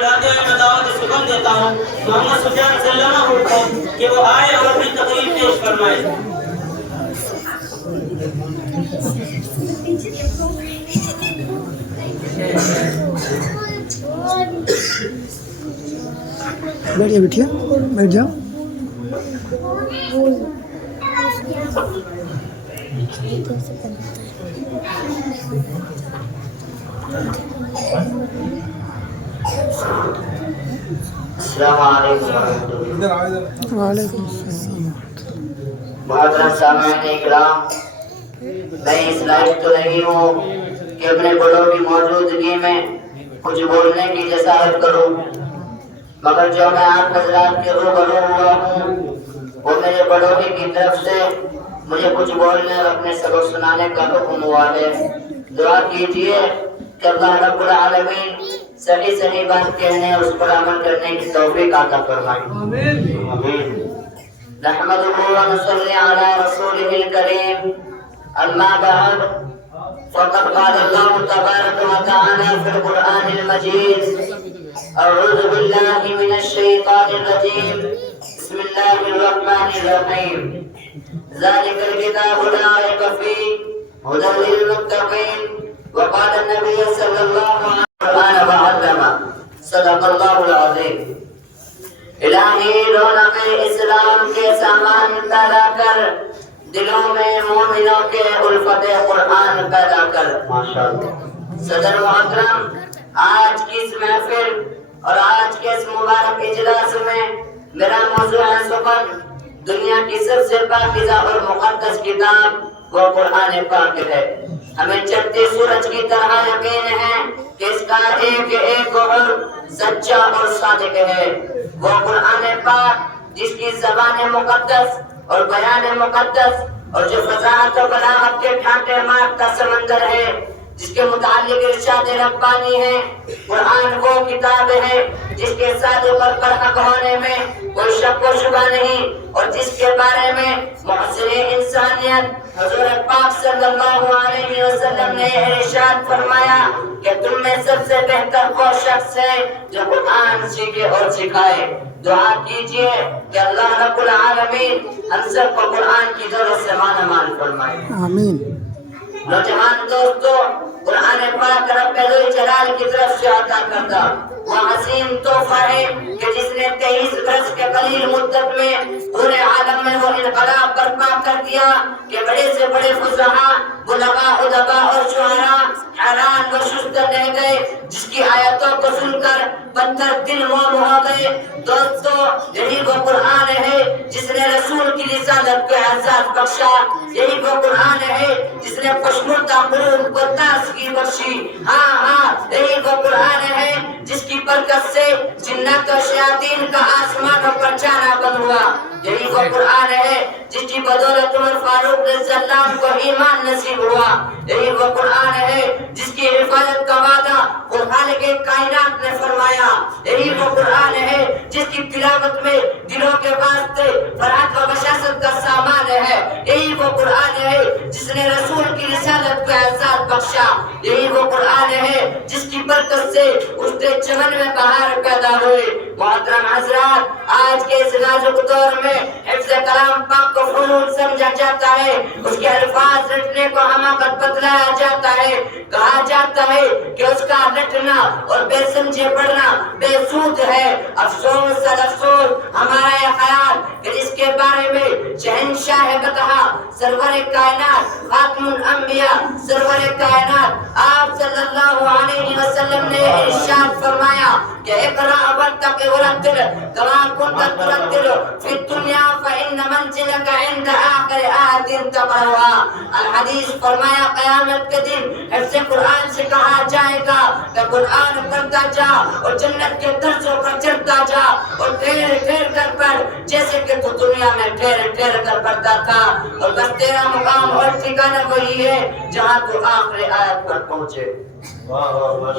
میں دعوت سکون دیتا ہوں محمد سفیان سلمہ کو کہ وہ آئے اور اپنی تقریر پیش فرمائے۔ بیٹھیے بیٹھیے بیٹھ جاؤ۔ السلام علیکم ورحمۃ اللہ۔ وعلیکم السلام۔ محترم سامعین اکرام، میں اس لائق تو نہیں ہوں کہ اپنے بڑوں کی موجودگی میں کچھ بولنے کی جسارت کروں، مگر جو میں آپ حضرات کے روبرو ہوا ہوں وہ میرے بڑوں کی طرف سے مجھے کچھ بولنے اور اپنے سبق سنانے کا حکم ہوا ہے۔ دعا کیجیے کہ اللہ رب العالمین صحیح بات کہنے اور اس پر عمل کرنے کی توفیق عطا فرمائے۔ آمین۔ نحمده ونصلي على رسوله الكريم، اما بعد فقد قال الله تبارك وتعالى في القرآن المجيد: اعوذ بالله من الشيطان الرجيم، بسم الله الرحمن الرحيم، ذلك الكتاب لا ريب فيه هدى للمتقين، وقال النبي صلى الله عليه وسلم وعلم، صدق الله العظيم۔ الہی رونق اسلام کے سامان پیدا کر، دلوں میں مومنوں کے الفت قرآن پیدا کر۔ صدر محترم، آج کی اس محفل اور آج کے اس مبارک اجلاس میں میرا موضوع ہے سخن دنیا کی سب سے پاکیزہ اور مقدس کتاب وہ قرآن پاک ہے۔ ہمیں چڑھتے سورج کی طرح یقین ہے کہ اس کا ایک اور سچا اور صادق ہے۔ وہ قرآن پاک جس کی زبان مقدس اور بیان مقدس اور جو فضاحت و بلاغت کے ٹھانٹے مارتا سمندر ہے، جس کے متعلق ارشاد ربانی ہے۔ قرآن وہ کتاب ہے جس کے صادق اور برحق ہونے میں کوئی شک و شبہ نہیں، اور جس کے بارے میں محسن انسانیت حضور پاک صلی اللہ علیہ وسلم نے ارشاد فرمایا کہ تم میں سب سے بہتر وہ شخص ہے جو قرآن سیکھے اور سکھائے۔ دعا کیجئے کہ اللہ رب العالمین ہم سب کو قرآن کی دولت سے مالا فرمائے۔ آمین۔ نوجوان دوستو، قرآن پاک رب ذوالجلال کی طرف سے عطا کردہ وہ عظیم تحفہ ہے کہ جس نے 23 برس کے قلیل مدت میں پورے عالم میں وہ انقلاب برپا کر دیا کہ بڑے سے بڑے فصحاء، بلغاء، ادباء اور شعراء حیران و ششدر رہ گئے، جس کی آیتوں کو سن کر پتھر دل موم ہو گئے۔ دوستو، یہی وہ قرآن ہے جس نے رسول کی رسالت کو اعزاز بخشا، یہی وہ قرآن ہے جس نے پشمردہ قلوب کو تازگی بخشی۔ ہاں، یہی وہ قرآن ہے جس کی برکت سے جنات و شیاطین کا آسمانوں پر جانا بند ہوا۔ یہی وہ قرآن ہے جس کی بدولت عمر فاروق رضی اللہ عنہ کو ایمان نصیب ہوا۔ یہی وہ قرآن ہے جس کی حفاظت کا وعدہ وہ خالق کائنات نے فرمایا۔ یہی وہ قرآن ہے جس کی تلاوت میں دلوں کے واسطے فرحت و بشاشت کا سامان ہے۔ یہی وہ قرآن ہے جس نے رسول کی رسالت کو اعزاز بخشا۔ یہی وہ قرآن ہے جس کی برکت سے اس کے چمن میں بہار پیدا ہوئی۔ محترم حضرات، آج کے اس نازک دور میں حفظ کلام پاک کو فنون سمجھا جاتا ہے، اس کے الفاظ رٹنے کو حماقت بتلایا جاتا ہے، کہا جاتا ہے کہ اس کا رٹنا اور بے سمجھے پڑھنا بے سود ہے۔ افسوس افسوس ہمارا یہ خیال کہ جس کے بارے میں شہنشاہ بطحا سرور کائنات خاتم الانبیاء سرور کائنات آپ صلی اللہ علیہ وسلم نے ارشاد فرمایا کہ اقرأ وارتقِ ورتل كما كنت ترتل في الدنيا فإن منزلك عند آخر آية تقرأها۔ الحدیث فرمایا قیامت کے دن حفظ قرآن سے کہا جائے گا کہ قرآن پڑھتا جا اور جنت کے درجوں پر چڑھتا جا اور ٹھہر ٹھہر کر پڑھ جیسے کہ تو دنیا میں ٹھہر ٹھہر کر پڑھتا تھا، اور بس تیرا مقام اور ٹھکانہ وہی ہے جہاں تو آخر آیت پر پہنچے۔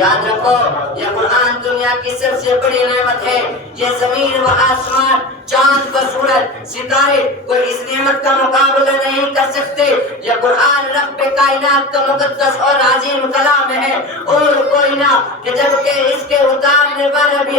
یاد رکھو، یہ قرآن دنیا کی سب سے بڑی نعمت ہے۔ یہ زمین و آسمان، چاند و سورج، ستارے کوئی اس نعمت کا مقابلہ نہیں کر سکتے۔ یہ قرآن رب کائنات کا مقدس اور عظیم کلام ہے، اور کوئی نہ کہ جبکہ اس کے اتارنے والا بھی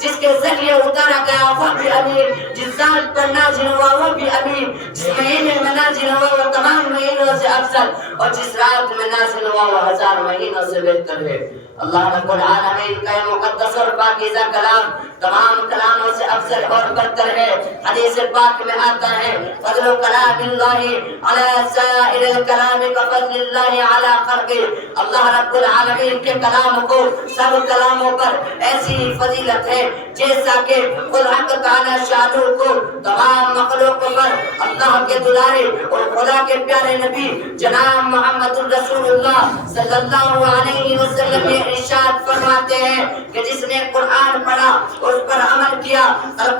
جس کے ذریعے اتارا گیا وہ بھی امین، جس ذات پر نازل ہوا وہ بھی امین، جس مہینے میں نازل ہوا وہ تمام مہینوں سے افضل، اور جس رات میں نازل ہوا وہ 1000 مہینوں سے بہتر ہے۔ اللہ رب العالمین کا مقدس اور پاکیزہ کلام تمام کلاموں سے افضل اور برتر ہے۔ حدیث پاک میں آتا ہے فضل کلام اللہ علی سائر الکلام کفضل اللہ علی خلقہ، اللہ رب العالمین کے کلام کو سب کلاموں پر ایسی فضیلت ہے جیسا کہ خود حق تعالی شانہ کو تمام مخلوقوں پر اللہ کے دلارے اور خدا کے پیارے نبی جناب محمد رسول اللہ صلی اللہ علیہ وسلم نے ارشاد فرماتے ہیں کہ جس نے قرآن پڑھا اس پر عمل کیا،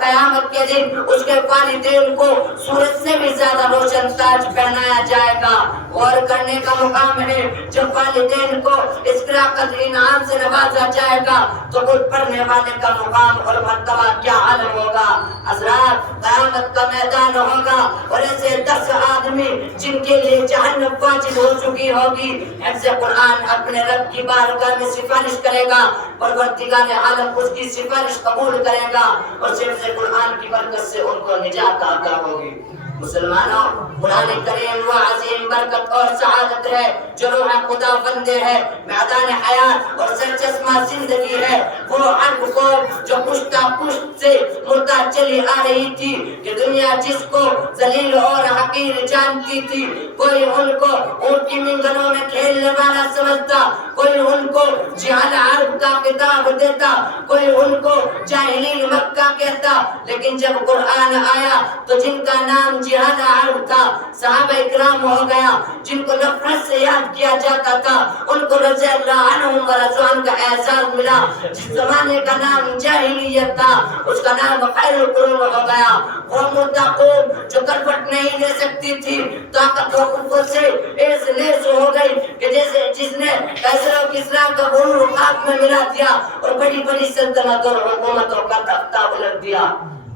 قیامت کے دن اس کے والدین کو سورج سے بھی زیادہ روشن تاج پہنایا جائے گا۔ اور کرنے کا مقام ہے جب والدین کو اس قدر انعام سے نوازا جائے گا تو خود پڑھنے والے کا مقام اور مرتبہ کیا عالم ہوگا۔ حضرات قیامت کا میدان ہوگا اور ایسے 10 آدمی جن کے لیے جہنم واجب ہو چکی ہوگی، حفظ قرآن اپنے رب کی بارگاہ میں سفارش کرے گا، پروردگار عالم اس کی سفارش قبول کرے گا اور حفظ قرآن کی برکت سے ان کو نجات عطا ہوگی۔ مسلمانوں، قرآن کریم وہ عظیم برکت اور سعادت ہے جو روح خدا بندے ہے، میدان حیات اور سرچشمہ زندگی ہے۔ وہ عرب کو جو پشتا پشت سے مردہ چلی آ رہی تھی کہ دنیا جس کو ذلیل اور حقیر جانتی تھی، کوئی ان کو اونٹ کی منگنوں میں کھیلنے والا سمجھتا، کوئی ان کو جہل عرب کا خطاب دیتا، کوئی ان کو جاہلیل مکہ کہتا، لیکن جب قرآن آیا تو جن کا نام جہل عرب تھا صحابہ اکرام ہو گیا، جن کو نفرت سے یاد کیا جاتا تھا ان کو رضی اللہ عنہم و رضوان کا اعزاز ملا۔ جس زمانے کا نام جاہلیت تھا اس کا نام خیر القرون ہو گیا۔ وہ مردہ قوم جو کروٹ نہیں لے سکتی تھی طاقت و قوت سے ایس لیس ہو گئی کہ جیسے جس نے کیسر و کسریٰ کا غرور خاک میں ملا دیا اور بڑی بڑی سلطنت اور حکومتوں کا تختہ الٹ دیا۔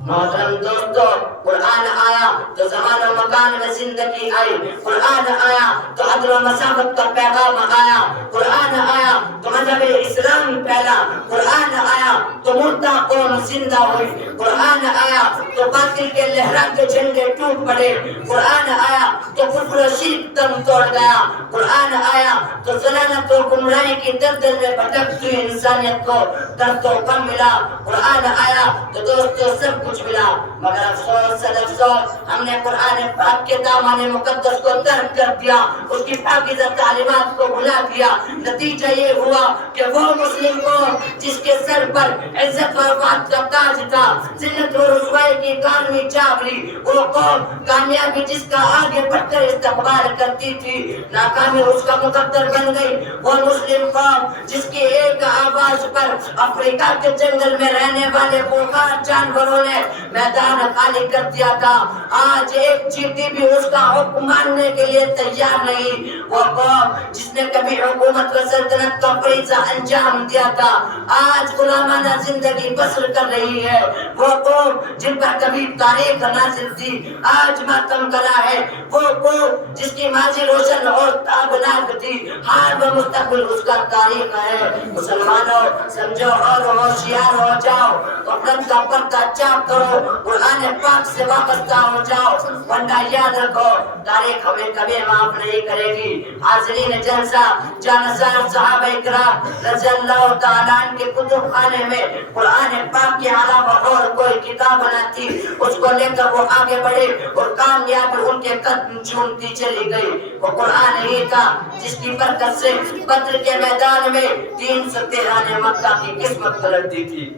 محترم دوستو، قرآن آیا تو زمان و مکان میں زندگی آئی، قرآن آیا تو عدل و مساوات کا پیغام آیا، قرآن آیا تو مذہب اسلام پھیلا، قرآن آیا تو مردہ قوم زندہ ہوئی، قرآن آیا تو باطل کے لہراتے جھنڈے ٹوٹ پڑے، قرآن آیا تو کفر و شرک دم توڑ گیا، قرآن آیا تو ضلالت و گمراہی کی دلدل میں بھٹکتی انسانیت کو درد و غم ملا، قرآن آیا تو دوستو سب کچھ ملا۔ مگر افسوس صد افسوس ہم نے قرآن پاک کے دامن مقدس کو ترک کر دیا، اس کی پاکیزہ تعلیمات کو بھلا دیا۔ نتیجہ یہ ہوا کہ وہ مسلم قوم جس کے سر پر عزت و وقار کا تاج تھا، ذلت و رسوائی کی کانوی چاوڑی، وہ قوم کامیابی جس کا آگے بڑھ کر استقبال کرتی تھی ناکامی اس کا مقدر بن گئی۔ وہ مسلم قوم جس کی ایک آواز پر افریقہ کے جنگل میں رہنے والے خونخوار جانوروں نے میدان خالی کر دیا تھا، آج ایک چیٹی بھی اس کا حکم ماننے کے لیے تیار نہیں۔ وہ قوم جس نے کبھی حکومت و سلطنت کا فریضہ انجام دیا تھا آج غلامانہ زندگی بسر کر رہی ہے۔ وہ قوم جن پر کبھی تاریخ نازل تھی آج ماتم کرا ہے۔ وہ قوم جس کی ماضی روشن اور تابناک تھی حال و مستقبل اس کا تاریخ ہے۔ مسلمانوں سمجھو اور ہوشیار ہو جاؤ، غفلت کا پردہ چاک کرو، قرآن پاک سے وابستہ ہو جاؤ، ورنہ یاد رکھو تاریخ ہمیں کبھی معاف نہیں کرے گی۔ حاضرین جلسہ جانسار صحابہ اکرام رضی اللہ تعالیٰ عنہ کے کتب خانے میں قرآن پاک کے علاوہ اور کوئی کتاب نہ تھی، اس کو لے کر وہ آگے بڑھے اور کامیابی ان کے قدم چومتی چلی گئی۔ وہ قرآن ہی تھا جس کی برکت سے بدر کے میدان میں 313 نے مکہ کی قسمت پلٹ دی تھی۔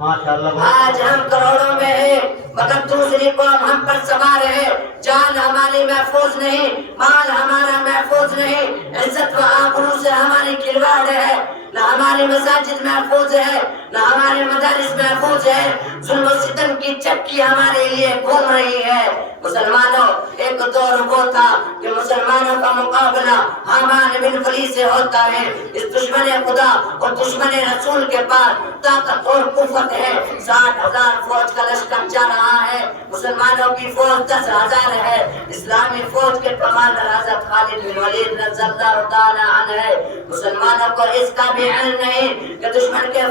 آج ہم کروڑوں میں ہیں مگر دوسری قوم ہم پر سوار ہے، جان ہماری محفوظ نہیں، مال ہمارا محفوظ نہیں، عزت و آبرو سے ہماری کھلواڑ ہے، نہ ہماری مساجد محفوظ ہے نہ ہمارے مدارس محفوظ ہے، ظلم و ستم کی چکی ہمارے لیے گھوم رہی ہے۔ مسلمانوں ایک دور وہ تھا کہ مسلمانوں کا مقابلہ حامان بن فلی سے ہوتا ہے، اس دشمن خدا اور دشمن رسول کے پاس طاقت اور قوت ہے، 60,000 فوج کا لشکر جا رہا ہے، مسلمانوں کی فوج 10,000 ہے، اسلامی فوج کے کمانڈر حضرت خالد بن ولید رضی اللہ تعالی عنہ ہے۔ مسلمانوں کو اس کا بھی بھی علم نہیں کہ دشمن کے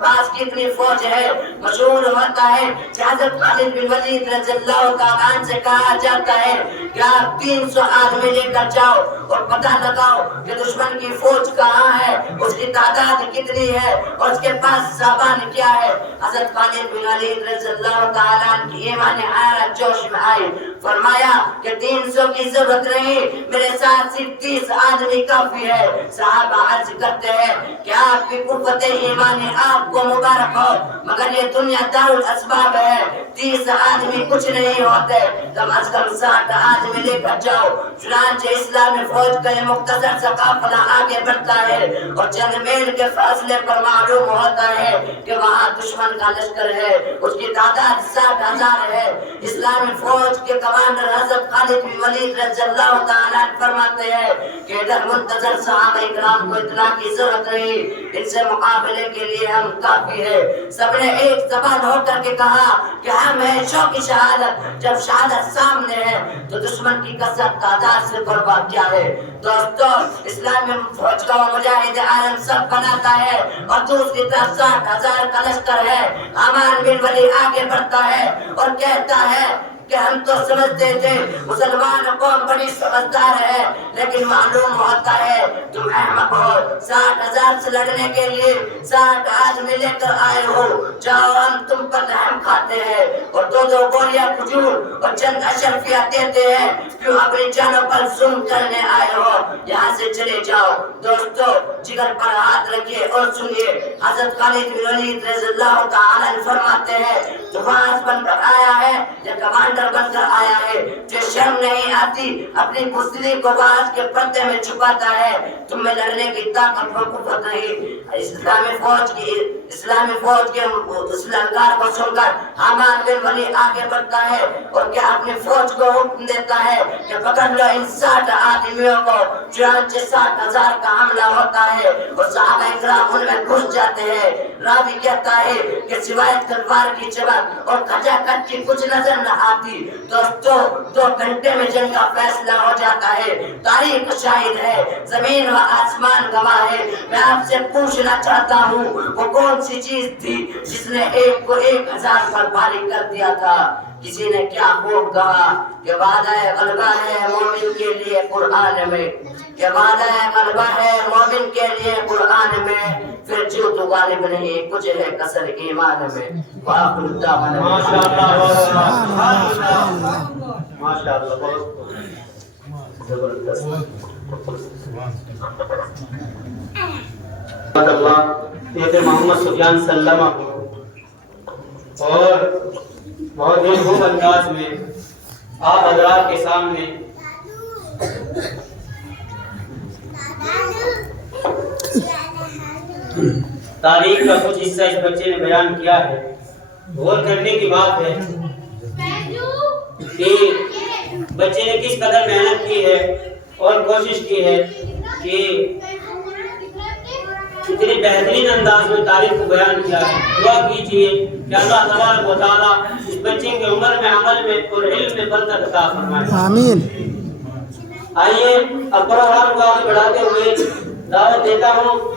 پاس کتنی فوج ہے. مشہور ہوتا ہے کہ حضرت خالد بن ولید رضی اللہ تعالیٰ عنہ سے کہا جاتا ہے کہ آپ 300 آدمی لے کر جاؤ اور پتہ لگاؤ کہ دشمن کی فوج کہاں ہے, اس کی تعداد کتنی ہے اور اس کے پاس سامان کیا ہے. حضرت خالد بن ولید رضی اللہ تعالیٰ عنہ کی ایمان حیرت جوش میں آئی. فرمایا کہ 300 کی ضرورت نہیں, میرے ساتھ صرف 30 آدمی کافی ہے. صحابہ عرض کرتے ہیں کہ آپ کی قوت ایمان آپ کو مبارک ہو, مگر یہ دنیا دار الاسباب ہے, 30 آدمی کچھ نہیں ہوتے, کم از کم 60 آدمی لے کر جاؤ. چنانچہ اسلامی فوج کا یہ مختصر سا قافلہ آگے بڑھتا ہے اور چند میل کے فاصلے پر معلوم ہوتا ہے کہ وہاں دشمن کا لشکر ہے, اس کی تعداد 60,000 ہے. اسلامی فوج کے کمانڈر حضرت خالد بن ولید رضی اللہ تعالیٰ فرماتے ہیں کہ ادھر منتظر صحابہ اکرام کو اطلاع کی ضرورت نہیں, ان سے مقابلے کے لیے ہم کافی ہے. سب نے ایک زبان ہو کر کے کہا کہ ہم ہیں شوق شہادت. جب شہادت سامنے ہے تو دشمن کی کثرت تعداد سے برباد کیا ہے. دوستو, اسلامی فوج کا مجاہد عالم سب بناتا ہے اور دوسری طرف 60,000 کا لشکر ہے. عمار بن ولی آگے بڑھتا ہے اور کہتا ہے کہ ہم تو سمجھتے تھے مسلمان قوم بڑی سمجھدار ہے, لیکن معلوم ہوتا ہے تم احمق ہو. 60,000 سے لڑنے کے لیے 60 آدمی لے کر آئے ہو. جاؤ, ہم تم پر رحم کھاتے ہیں اور 2 گولیاں کھجور اور چند اشرفیاں دیتے ہیں, کیوں اپنی جانوں پر ظلم کرنے آئے ہو, یہاں سے چلے جاؤ. دوستو, جگر پر ہاتھ رکھیے اور سنیے. حضرت خالد بن ولید رضی اللہ تعالیٰ عنہ فرماتے ہیں تو باز بن کر آیا ہے یا کمانڈر بن کر آیا ہے, جو شرم نہیں آتی اپنی بزدلی کو باز کے پردے میں چھپاتا ہے. تم میں لڑنے کی طاقت و قوت نہیں. اسلامی فوج کے اس للکار کو سن کر عمار بن ولی آگے بڑھتا ہے اور کیا اپنی فوج کو حکم دیتا ہے کہ پکڑ لو ان 60 آدمیوں کو. چنانچہ 60,000 کا حملہ ہوتا ہے اور صحابہ اکرام ان میں گھس جاتے ہیں. راوی کہتا ہے کہ سوائے تلوار کی چمک اور کھچاکھچ کی کچھ نظر نہ آتی. دوستو, 2 گھنٹے میں جنگ کا فیصلہ ہو جاتا ہے. تاریخ شاہد ہے, زمین و آسمان گواہ ہے. میں آپ سے پوچھنا چاہتا ہوں, وہ کون سی چیز تھی جس نے ایک کو 1,000 پر بھاری کر دیا تھا؟ کسی نے کیا خوب کہا کہ وعدہ غلبہ ہے مومن کے لیے قرآن میں, کہ وعدہ غلبہ ہے مومن کے لیے قرآن میں, پھر جو تو غالب نہیں کچھ ہے کسر ایمان میں. وآخر الدعوانا ماشاءاللہ زبردست. محمد سفیان سلمہ اور بہت ہی خوب انداز میں آپ حضرات کے سامنے تاریخ کا کچھ حصہ اس بچے نے بیان کیا ہے. غور کرنے کی بات ہے کہ بچے نے کس قدر محنت کی ہے اور کوشش کی ہے کہ اتنی بہترین انداز میں تاریخ کو بیان کیا ہے. دعا کیجئے کہ اللہ تبارک و تعالیٰ اس بچے کے عمر میں, عمل میں اور علم میں برکت عطا فرمائے. آمین. آئیے اب پروگرام کو آگے بڑھاتے ہوئے دعوت دیتا ہوں